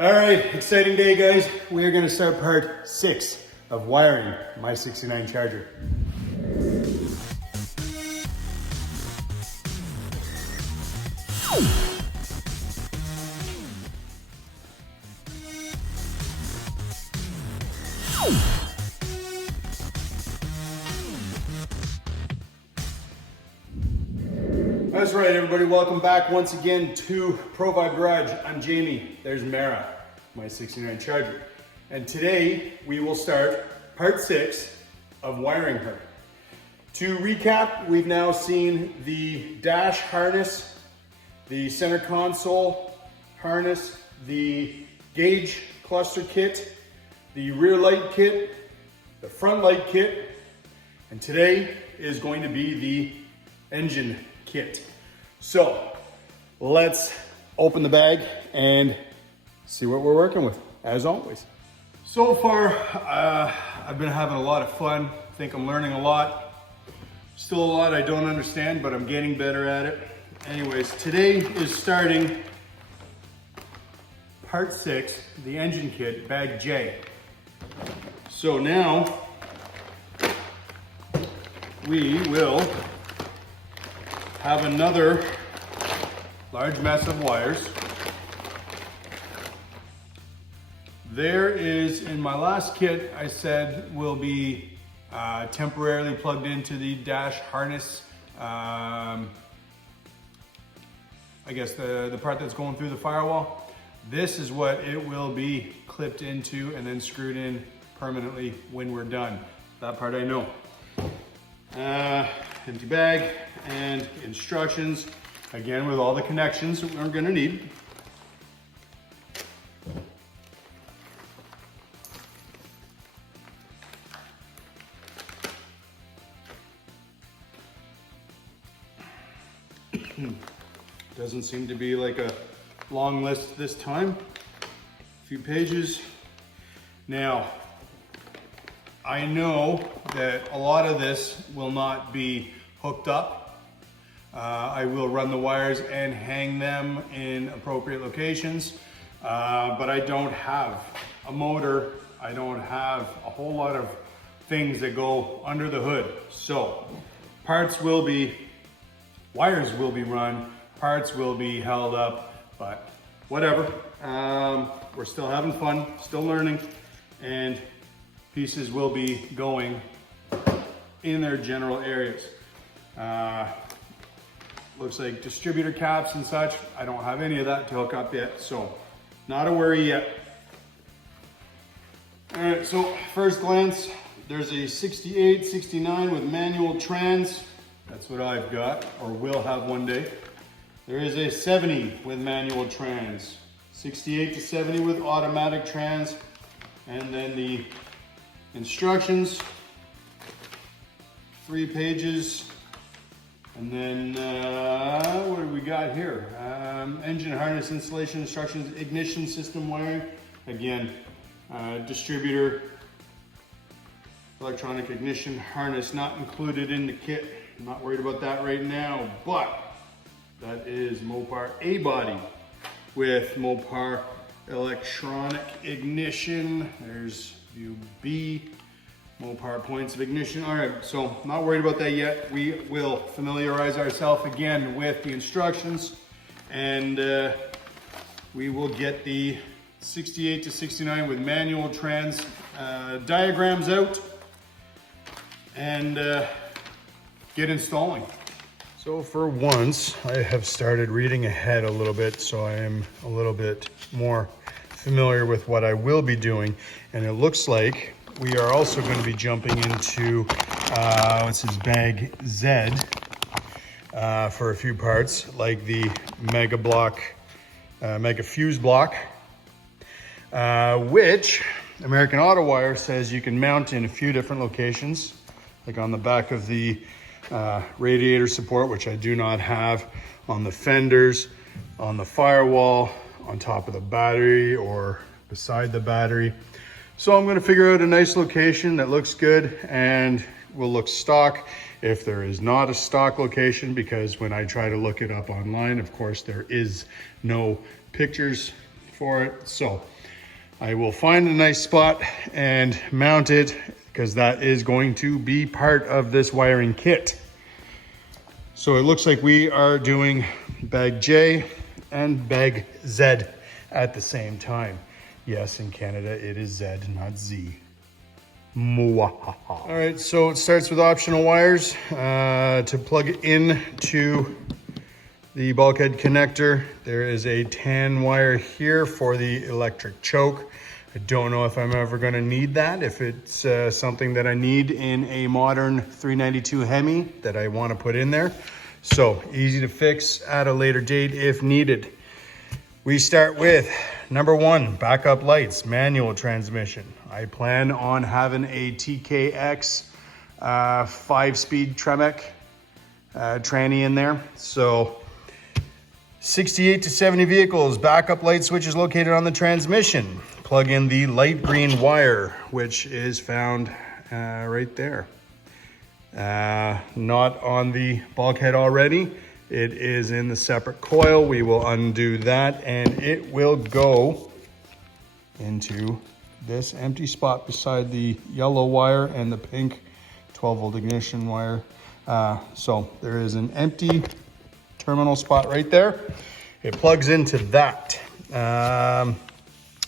All right, exciting day, guys. We're gonna start part 6 of wiring my 69 Charger. That's right, everybody. Welcome back once again to Pro Vibe Garage. I'm Jamie. There's Mara, my 69 Charger. And today we will start part 6 of wiring her. To recap, we've now seen the dash harness, the center console harness, the gauge cluster kit, the rear light kit, the front light kit, and today is going to be the engine kit. So let's open the bag and see what we're working with, as always. So far, I've been having a lot of fun. I think I'm learning a lot. Still a lot I don't understand, but I'm getting better at it. Anyways, today is starting part 6, the engine kit, bag J. So now we will have another large mess of wires. There is, in my last kit, I said will be temporarily plugged into the dash harness. I guess the part that's going through the firewall. This is what it will be clipped into and then screwed in permanently when we're done. That part I know. Empty bag and instructions, again with all the connections that we're gonna need. Doesn't seem to be like a long list this time. A few pages. Now, I know that a lot of this will not be hooked up. I will run the wires and hang them in appropriate locations, but I don't have a motor. I don't have a whole lot of things that go under the hood. So wires will be run, parts will be held up, but whatever. We're still having fun, still learning, and pieces will be going in their general areas. Looks like distributor caps and such. I don't have any of that to hook up yet, so not a worry yet. All right, so first glance, there's a 68, 69 with manual trans. That's what I've got, or will have one day. There is a 70 with manual trans, 68 to 70 with automatic trans, and then the instructions, 3 pages, and then what do we got here? Engine harness installation instructions, ignition system wiring. Again, distributor, electronic ignition harness not included in the kit. I'm not worried about that right now, but that is Mopar A body with Mopar electronic ignition. There's view B, Mopar points of ignition. All right, so not worried about that yet. We will familiarize ourselves again with the instructions, and we will get the 68 to 69 with manual trans diagrams out and get installing. So for once, I have started reading ahead a little bit, so I am a little bit more familiar with what I will be doing. And it looks like we are also going to be jumping into, what's his bag Z, for a few parts, like the Mega Fuse block, which American Autowire says you can mount in a few different locations, like on the back of the radiator support, which I do not have, on the fenders, on the firewall, on top of the battery or beside the battery. So I'm going to figure out a nice location that looks good and will look stock. If there is not a stock location, because when I try to look it up online, of course, there is no pictures for it. So I will find a nice spot and mount it, because that is going to be part of this wiring kit. So it looks like we are doing bag J and bag Z at the same time. Yes, in Canada it is Z, not Z. All right, so it starts with optional wires to plug in to the bulkhead connector. There is a tan wire here for the electric choke. I don't know if I'm ever going to need that, if it's something that I need in a modern 392 Hemi that I want to put in there. So easy to fix at a later date if needed. We start with number 1, backup lights, manual transmission. I plan on having a TKX 5-speed Tremec tranny in there. So 68 to 70 vehicles, backup light switch is located on the transmission. Plug in the light green wire, which is found right there. Not on the bulkhead already. It is in the separate coil. We will undo that and it will go into this empty spot beside the yellow wire and the pink 12-volt ignition wire. So there is an empty terminal spot right there. It plugs into that.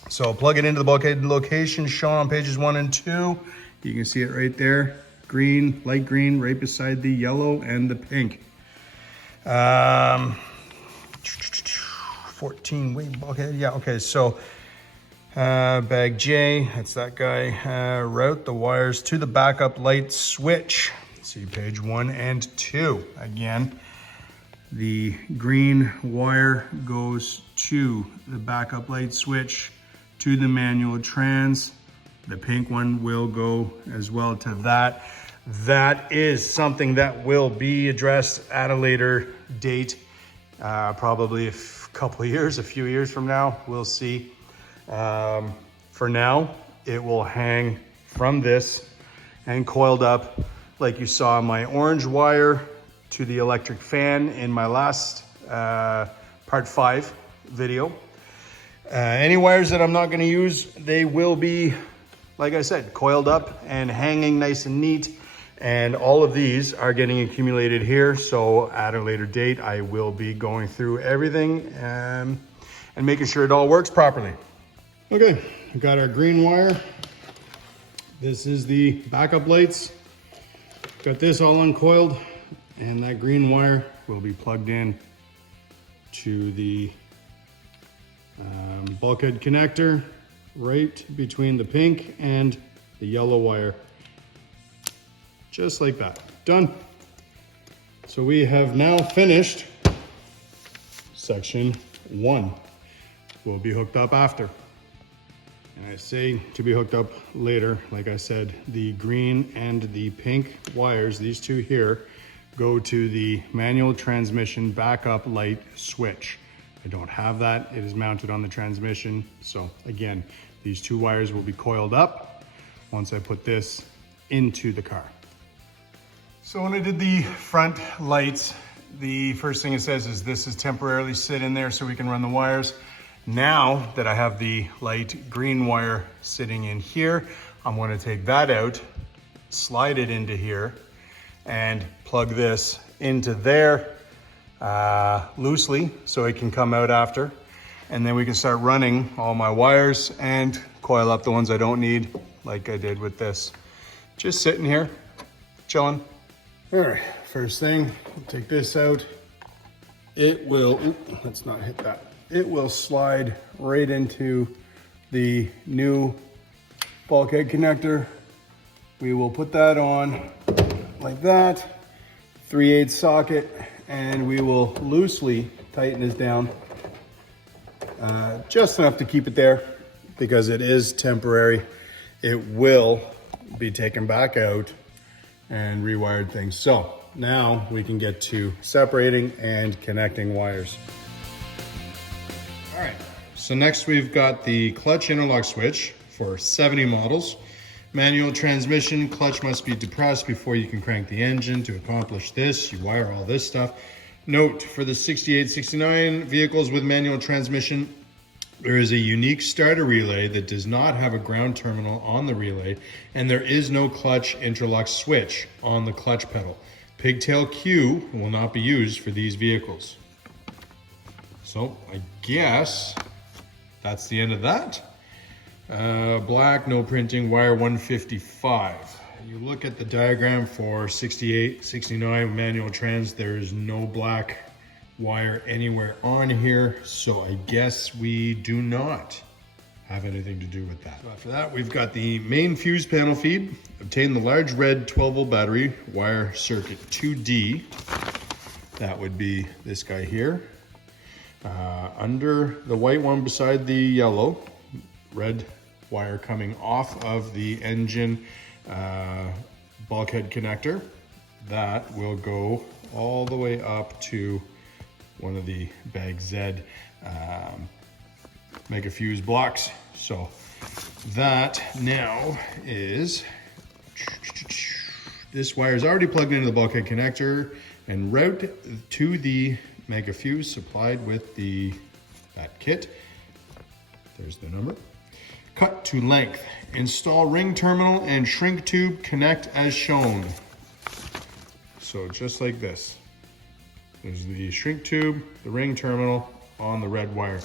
So plug it into the bulkhead location shown on pages 1 and 2. You can see it right there. Green, light green, right beside the yellow and the pink. 14 weight bulkhead. Yeah, okay, so bag J, that's that guy. Route the wires to the backup light switch. See page 1 and 2. Again, the green wire goes to the backup light switch to the manual trans. The pink one will go as well to that. That is something that will be addressed at a later date, probably a couple of years, a few years from now, we'll see. For now, it will hang from this and coiled up like you saw my orange wire to the electric fan in my last part 5 video. Any wires that I'm not going to use, they will be, like I said, coiled up and hanging nice and neat. And all of these are getting accumulated here. So at a later date, I will be going through everything and making sure it all works properly. Okay, we've got our green wire. This is the backup lights. Got this all uncoiled, and that green wire will be plugged in to the bulkhead connector right between the pink and the yellow wire. Just like that. Done. So we have now finished section 1. We'll be hooked up after. And I say to be hooked up later, like I said, the green and the pink wires, these two here, go to the manual transmission backup light switch. I don't have that. It is mounted on the transmission. So again, these two wires will be coiled up once I put this into the car. So when I did the front lights, the first thing it says is this is temporarily sit in there so we can run the wires. Now that I have the light green wire sitting in here, I'm going to take that out, slide it into here, and plug this into there loosely so it can come out after. And then we can start running all my wires and coil up the ones I don't need, like I did with this. Just sitting here, chilling. All right, first thing, take this out. It will, let's not hit that. It will slide right into the new bulkhead connector. We will put that on like that, 3/8 socket, and we will loosely tighten this down just enough to keep it there because it is temporary. It will be taken back out and rewired things. So now we can get to separating and connecting wires. All right, so next we've got the clutch interlock switch for 70 models. Manual transmission, clutch must be depressed before you can crank the engine. To accomplish this, you wire all this stuff. Note, for the 68, 69 vehicles with manual transmission, There is a unique starter relay that does not have a ground terminal on the relay, and there is no clutch interlock switch on the clutch pedal. Pigtail Q will not be used for these vehicles. So I guess that's the end of that. Black, no printing, wire 155. You look at the diagram for 68, 69 manual trans, there is no black wire anywhere on here, so I guess we do not have anything to do with that. So after that, we've got the main fuse panel feed. Obtain the large red 12-volt battery wire circuit 2D. That would be this guy here. Under the white one beside the yellow, red wire coming off of the engine bulkhead connector. That will go all the way up to one of the Bag Z mega fuse blocks. So that now is, this wire is already plugged into the bulkhead connector and route to the mega fuse supplied with that kit. There's the number. Cut to length. Install ring terminal and shrink tube, connect as shown. So just like this. There's the shrink tube, the ring terminal on the red wire.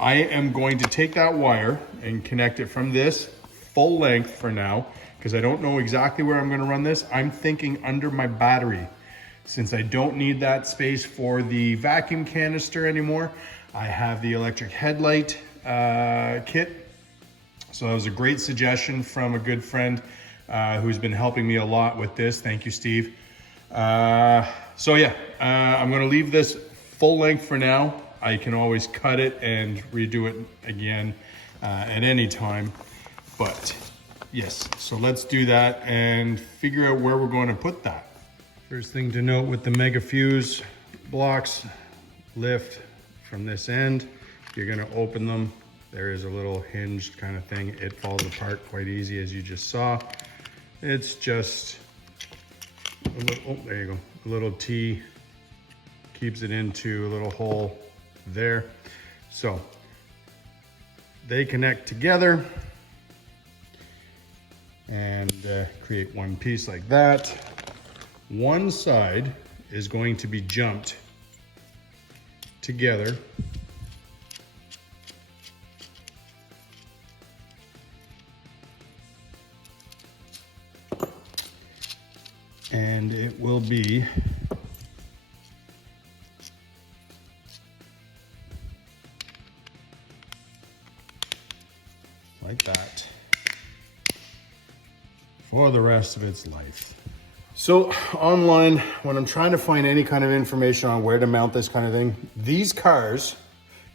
I am going to take that wire and connect it from this full length for now, because I don't know exactly where I'm going to run this. I'm thinking under my battery. Since I don't need that space for the vacuum canister anymore, I have the electric headlight kit. So that was a great suggestion from a good friend who's been helping me a lot with this. Thank you, Steve. So yeah, I'm gonna leave this full length for now. I can always cut it and redo it again at any time. But yes, so let's do that and figure out where we're going to put that. First thing to note with the mega fuse blocks, lift from this end. You're gonna open them. There is a little hinged kind of thing. It falls apart quite easy, as you just saw. It's just a little, oh, there you go. A little T keeps it into a little hole there. So they connect together and create one piece like that. One side is going to be jumped together. And it will be like that for the rest of its life. So online, when I'm trying to find any kind of information on where to mount this kind of thing, these cars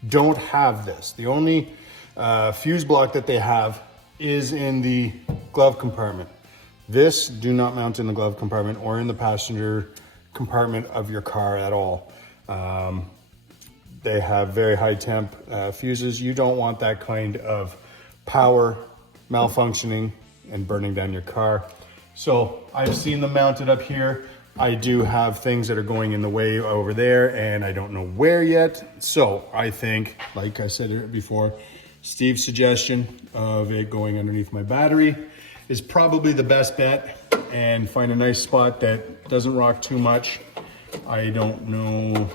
don't have this. The only fuse block that they have is in the glove compartment. This, do not mount in the glove compartment or in the passenger compartment of your car at all. They have very high temp fuses. You don't want that kind of power malfunctioning and burning down your car. So I've seen them mounted up here. I do have things that are going in the way over there and I don't know where yet. So I think, like I said before, Steve's suggestion of it going underneath my battery is probably the best bet, and find a nice spot that doesn't rock too much. I don't know,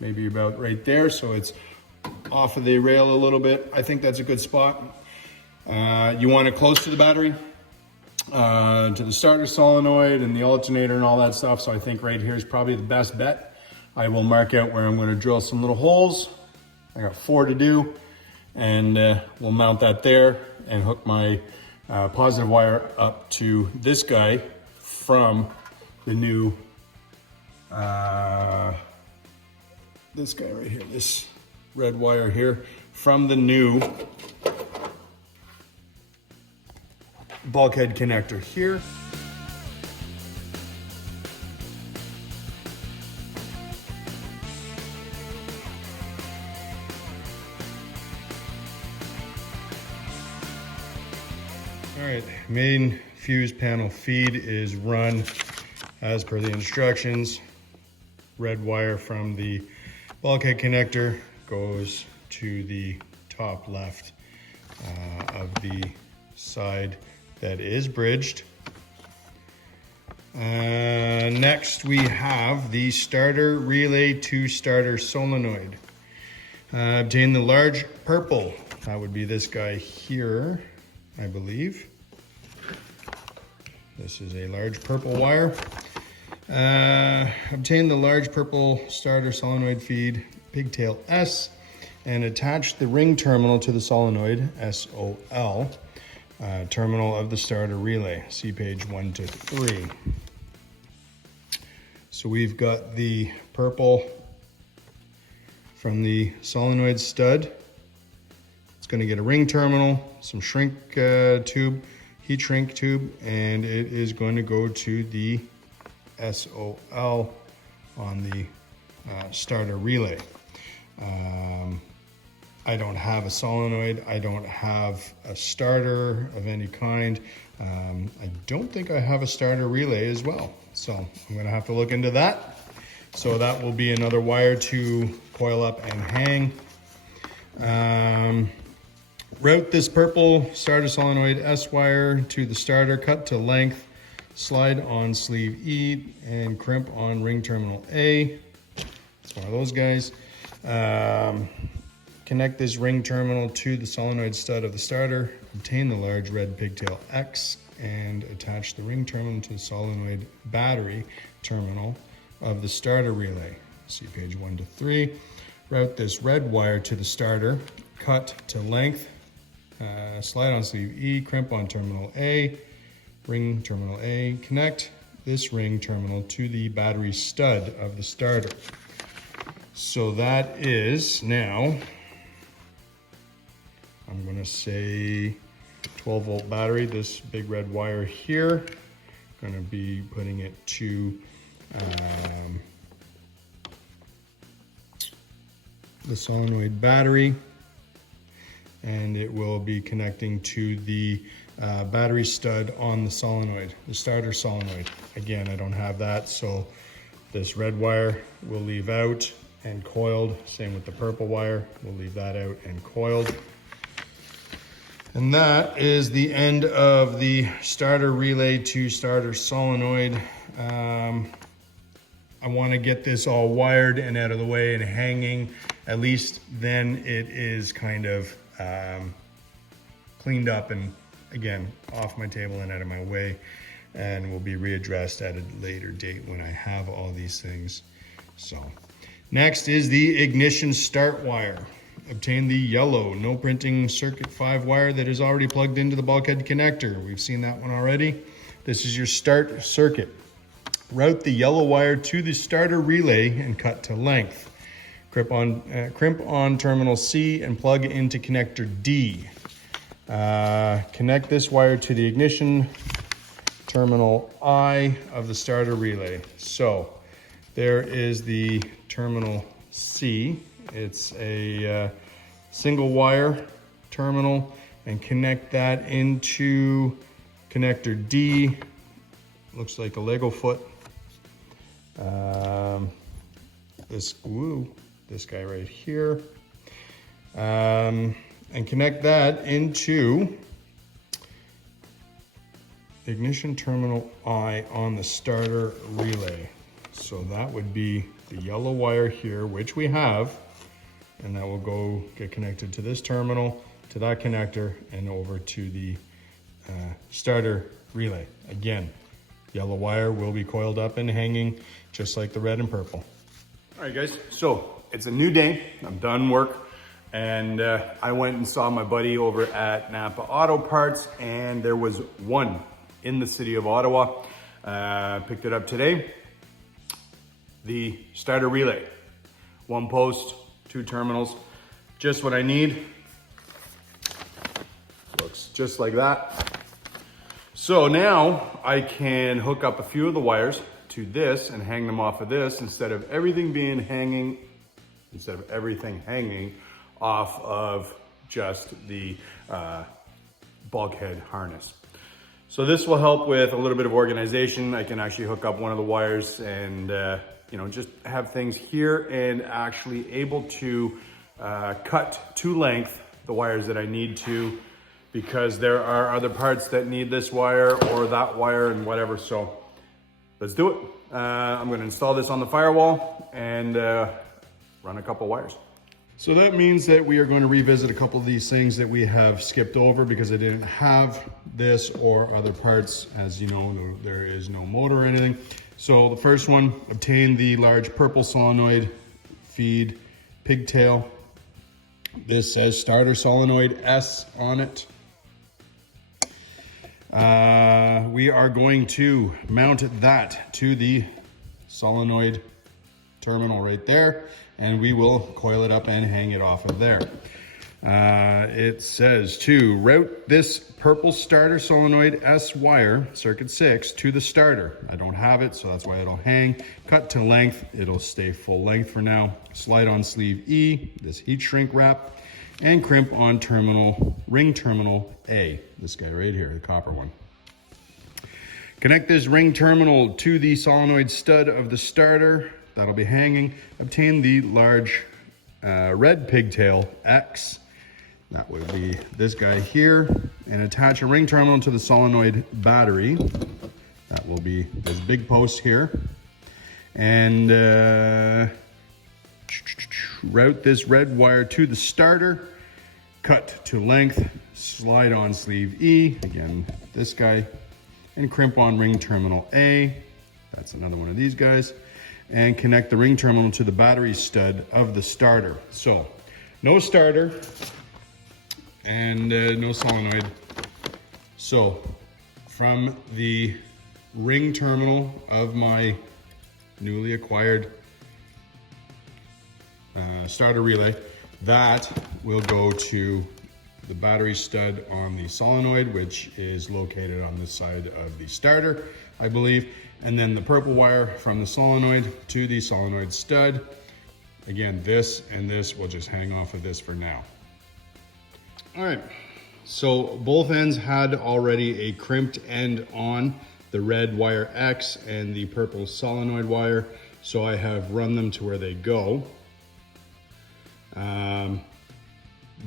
maybe about right there, so it's off of the rail a little bit. I think that's a good spot. You want it close to the battery, to the starter solenoid and the alternator and all that stuff, so I think right here is probably the best bet. I will mark out where I'm going to drill some little holes. I got 4 to do, and we'll mount that there and hook my positive wire up to this guy from the new, this guy right here, this red wire here, from the new bulkhead connector here. All right, main fuse panel feed is run as per the instructions. Red wire from the bulkhead connector goes to the top left of the side that is bridged. Next we have the starter relay to starter solenoid. Obtain the large purple. That would be this guy here, I believe. This is a large purple wire. Obtain the large purple starter solenoid feed, pigtail S, and attach the ring terminal to the solenoid, SOL, terminal of the starter relay. See page 1 to 3. So we've got the purple from the solenoid stud. It's going to get a ring terminal, some shrink tube, heat shrink tube, and it is going to go to the SOL on the starter relay. I don't have a solenoid. I don't have a starter of any kind. I don't think I have a starter relay as well. So I'm gonna have to look into that. So that will be another wire to coil up and hang. Route this purple starter solenoid S wire to the starter, cut to length, slide on sleeve E, and crimp on ring terminal A. It's one of those guys. Connect this ring terminal to the solenoid stud of the starter, obtain the large red pigtail X, and attach the ring terminal to the solenoid battery terminal of the starter relay. See page 1 to 3. Route this red wire to the starter, cut to length, slide on sleeve E, crimp on terminal A, ring terminal A, connect this ring terminal to the battery stud of the starter. So that is now, I'm gonna say 12 volt battery, this big red wire here. Gonna be putting it to the solenoid battery, and it will be connecting to the battery stud on the solenoid, the starter solenoid. Again, I don't have that, so this red wire will leave out and coiled. Same with the purple wire, we'll leave that out and coiled. And that is the end of the starter relay to starter solenoid. I want to get this all wired and out of the way and hanging. At least then it is kind of cleaned up and, again, off my table and out of my way, and will be readdressed at a later date when I have all these things. So next is the ignition start wire. Obtain the yellow no printing circuit 5 wire that is already plugged into the bulkhead connector. We've seen that one already. This is your start circuit. Route the yellow wire to the starter relay and cut to length. Crimp on terminal C and plug into connector D. Connect this wire to the ignition terminal I of the starter relay. So there is the terminal C. It's a single wire terminal, and connect that into connector D. Looks like a Lego foot. This guy right here. And connect that into ignition terminal I on the starter relay. So that would be the yellow wire here, which we have, and that will go get connected to this terminal, to that connector, and over to the starter relay. Again, yellow wire will be coiled up and hanging just like the red and purple. All right, guys, so it's a new day. I'm done work, and I went and saw my buddy over at Napa Auto Parts, and there was one in the city of Ottawa. Picked it up today. The starter relay, 1 post, 2 terminals, just what I need. Looks just like that. So now I can hook up a few of the wires to this and hang them off of this instead of everything hanging off of just the bulkhead harness. So this will help with a little bit of organization. I can actually hook up one of the wires and just have things here and actually able to cut to length the wires that I need to, because there are other parts that need this wire or that wire and whatever. So let's do it. I'm going to install this on the firewall and run a couple wires. So that means that we are going to revisit a couple of these things that we have skipped over because I didn't have this or other parts. As you know, there is no motor or anything. So the first one, obtain the large purple solenoid feed pigtail. This says starter solenoid S on it. We are going to mount that to the solenoid terminal right there, and we will coil it up and hang it off of there. It says to route this purple starter solenoid S wire, circuit 6, to the starter. I don't have it, so that's why it'll hang. Cut to length, it'll stay full length for now. Slide on sleeve E, this heat shrink wrap, and crimp on ring terminal A, this guy right here, the copper one. Connect this ring terminal to the solenoid stud of the starter. That'll be hanging. Obtain the large red pigtail X. That would be this guy here. And attach a ring terminal to the solenoid battery. That will be this big post here. And route this red wire to the starter. Cut to length. Slide on sleeve E. Again, this guy. And crimp on ring terminal A. That's another one of these guys. And connect the ring terminal to the battery stud of the starter. So, no starter and no solenoid. So, from the ring terminal of my newly acquired starter relay, that will go to the battery stud on the solenoid, which is located on this side of the starter, I believe. And then the purple wire from the solenoid to the solenoid stud. Again, this and this will just hang off of this for now. All right, so both ends had already a crimped end on the red wire X and the purple solenoid wire. So I have run them to where they go.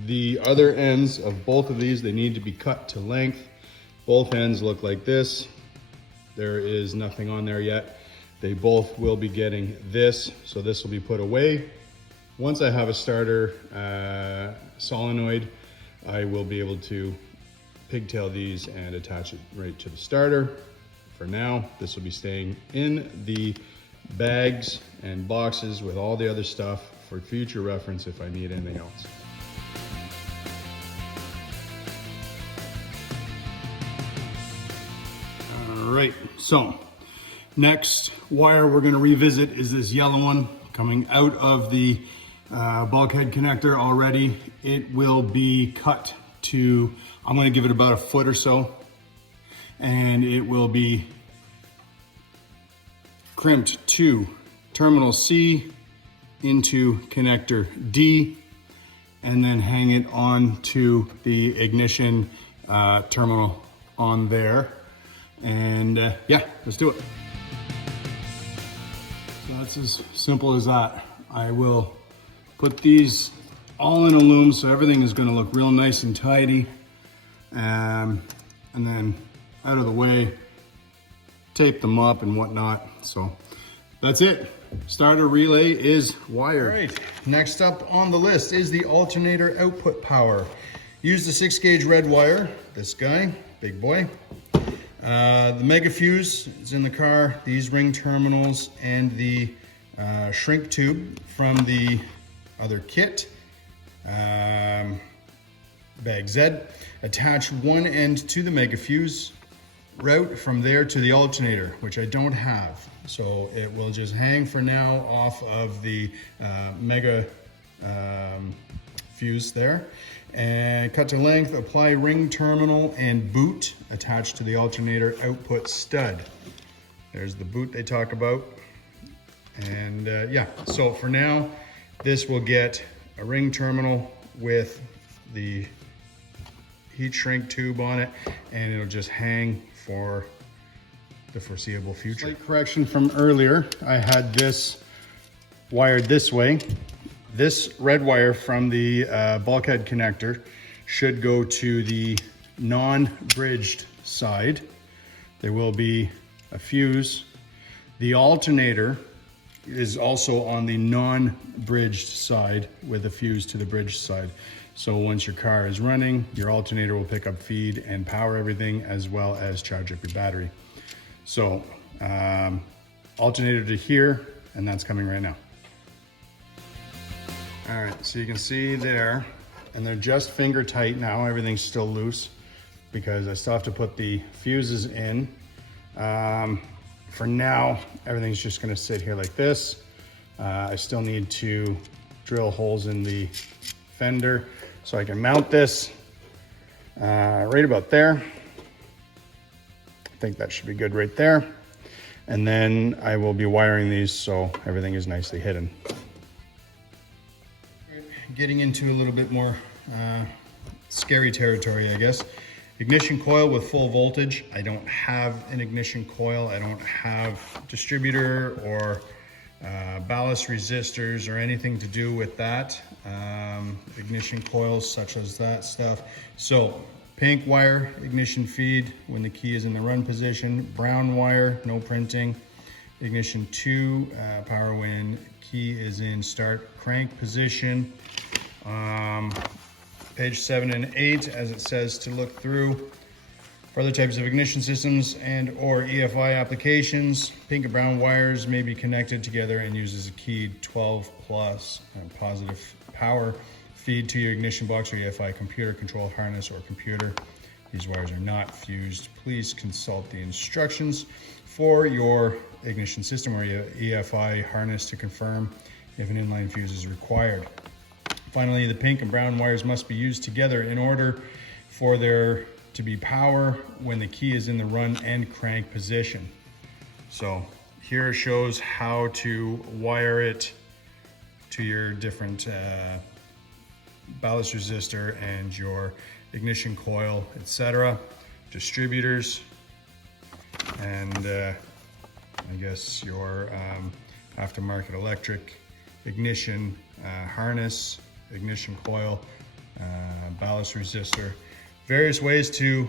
The other ends of both of these, they need to be cut to length. Both ends look like this. There is nothing on there yet. They both will be getting this, so this will be put away. Once I have a starter solenoid, I will be able to pigtail these and attach it right to the starter. For now, this will be staying in the bags and boxes with all the other stuff for future reference if I need anything else. All right, so next wire we're going to revisit is this yellow one coming out of the bulkhead connector already. It will be cut to, I'm going to give it about a foot or so, and it will be crimped to terminal C into connector D, and then hang it on to the ignition terminal on there. And yeah, let's do it. So that's as simple as that. I will put these all in a loom so everything is going to look real nice and tidy. And then out of the way, tape them up and whatnot. So that's it. Starter relay is wired. All right, next up on the list is the alternator output power. Use the 6-gauge red wire, this guy, big boy. The mega fuse is in the car, these ring terminals, and the shrink tube from the other kit, bag Z. Attach one end to the mega fuse, route from there to the alternator, which I don't have. So it will just hang for now off of the mega fuse there. And cut to length, apply ring terminal and boot attached to the alternator output stud. There's the boot they talk about. And yeah, so for now, this will get a ring terminal with the heat shrink tube on it, and it'll just hang for the foreseeable future. Slight correction from earlier, I had this wired this way. This red wire from the bulkhead connector should go to the non-bridged side. There will be a fuse. The alternator is also on the non-bridged side with a fuse to the bridged side. So once your car is running, your alternator will pick up feed and power everything, as well as charge up your battery. So alternator to here, and that's coming right now. All right, so you can see there, and they're just finger tight now. Everything's still loose because I still have to put the fuses in. For now, everything's just gonna sit here like this. I still need to drill holes in the fender so I can mount this right about there. I think that should be good right there. And then I will be wiring these so everything is nicely hidden. Getting into a little bit more scary territory, I guess. Ignition coil with full voltage. I don't have an ignition coil. I don't have distributor or ballast resistors or anything to do with that. Ignition coils such as that stuff. So pink wire, ignition feed when the key is in the run position. Brown wire, no printing. Ignition 2, power when key is in start crank position. Page 7 and 8, as it says to look through. For other types of ignition systems and or EFI applications, pink and brown wires may be connected together and used as a keyed 12 plus positive power feed to your ignition box or EFI computer control harness or computer. These wires are not fused. Please consult the instructions for your ignition system or your EFI harness to confirm if an inline fuse is required. Finally, the pink and brown wires must be used together in order for there to be power when the key is in the run and crank position. So here shows how to wire it to your different ballast resistor and your ignition coil, etc. Distributors, and I guess your aftermarket electric ignition harness, ignition coil, ballast resistor. Various ways to,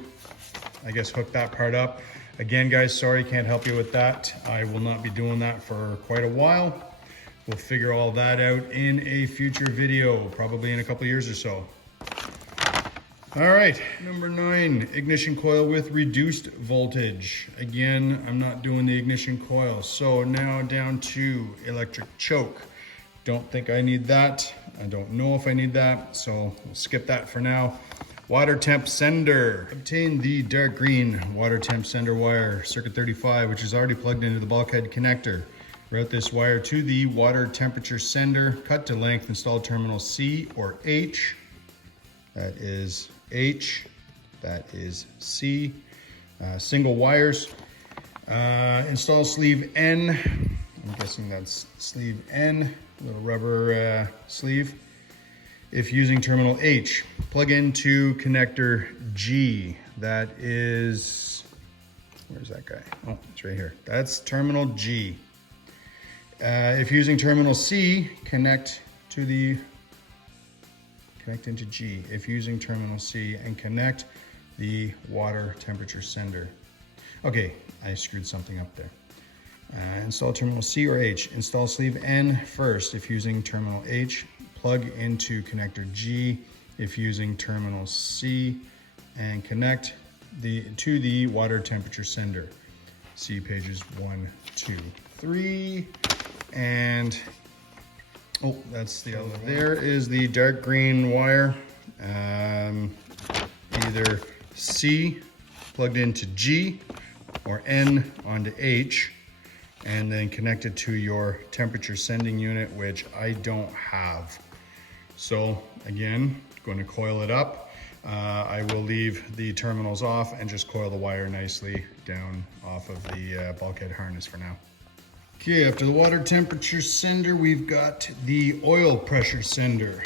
I guess, hook that part up. Again, guys, sorry, can't help you with that. I will not be doing that for quite a while. We'll figure all that out in a future video, probably in a couple years or so. All right, number 9, ignition coil with reduced voltage. Again, I'm not doing the ignition coil. So now down to electric choke. Don't think I need that. I don't know if I need that, so we'll skip that for now. Water temp sender. Obtain the dark green water temp sender wire, circuit 35, which is already plugged into the bulkhead connector. Route this wire to the water temperature sender. Cut to length, install terminal C or H. That is H. That is C. Single wires. Install sleeve N. I'm guessing that's sleeve N. Little rubber sleeve. If using terminal H, plug into connector G. That is, where's that guy? Oh, it's right here. That's terminal G. If using terminal C, connect into G. If using terminal C, and connect the water temperature sender. Okay, I screwed something up there. Install terminal C or H. Install sleeve N first. If using terminal H, plug into connector G. If using terminal C, and connect to the water temperature sender. See pages 1, 2, 3, and oh, that's the other. There is the dark green wire. Either C plugged into G or N onto H, and then connected to your temperature sending unit, which I don't have. So again, going to coil it up. I will leave the terminals off and just coil the wire nicely down off of the bulkhead harness for now. Okay, after the water temperature sender, we've got the oil pressure sender.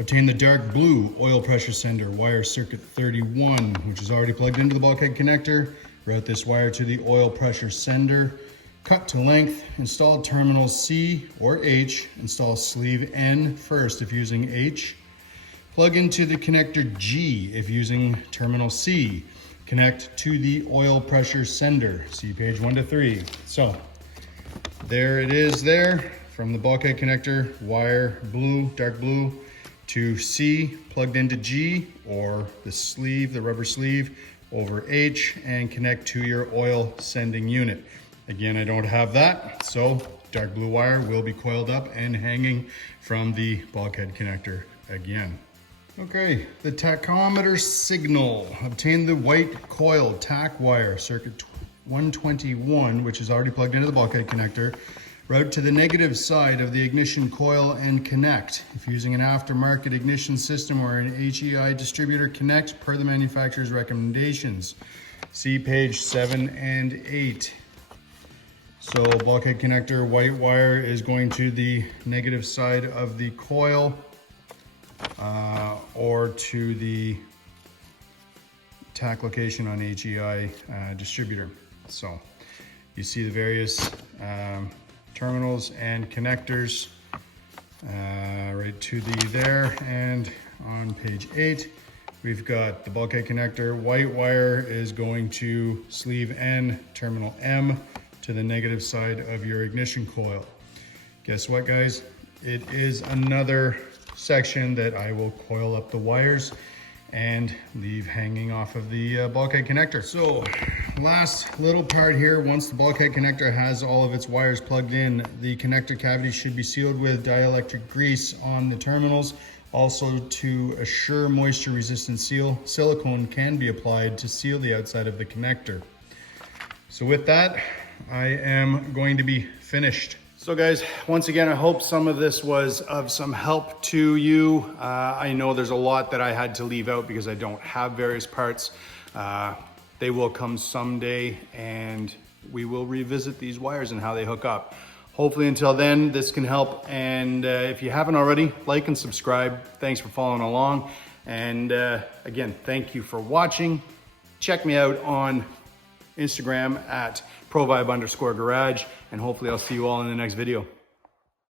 Obtain the dark blue oil pressure sender, wire circuit 31, which is already plugged into the bulkhead connector. Route this wire to the oil pressure sender. cut to length, install terminal C or H, install sleeve N first if using H, plug into the connector G if using terminal C, connect to the oil pressure sender, see page 1 to 3. So there it is there, from the bulkhead connector, wire blue, dark blue, to C plugged into G, or the sleeve, the rubber sleeve, over H, and connect to your oil sending unit. Again, I don't have that, so dark blue wire will be coiled up and hanging from the bulkhead connector again. Okay, the tachometer signal. Obtain the white coil tach wire, circuit 121, which is already plugged into the bulkhead connector. Route to the negative side of the ignition coil and connect. If using an aftermarket ignition system or an HEI distributor, connect per the manufacturer's recommendations. See page 7 and 8. So bulkhead connector, white wire is going to the negative side of the coil or to the tach location on HEI distributor. So you see the various terminals and connectors right to the there. And on page 8 we've got the bulkhead connector. White wire is going to sleeve N, terminal M, to the negative side of your ignition coil. Guess what, guys? It is another section that I will coil up the wires and leave hanging off of the bulkhead connector. So last little part here, once the bulkhead connector has all of its wires plugged in, the connector cavity should be sealed with dielectric grease on the terminals. Also, to assure moisture resistant seal, silicone can be applied to seal the outside of the connector. So with that, I am going to be finished. So guys, once again, I hope some of this was of some help to you. I know there's a lot that I had to leave out because I don't have various parts. They will come someday and we will revisit these wires and how they hook up. Hopefully until then, this can help. And if you haven't already, like and subscribe. Thanks for following along. And again, thank you for watching. Check me out on Instagram at provibe_garage, and hopefully I'll see you all in the next video.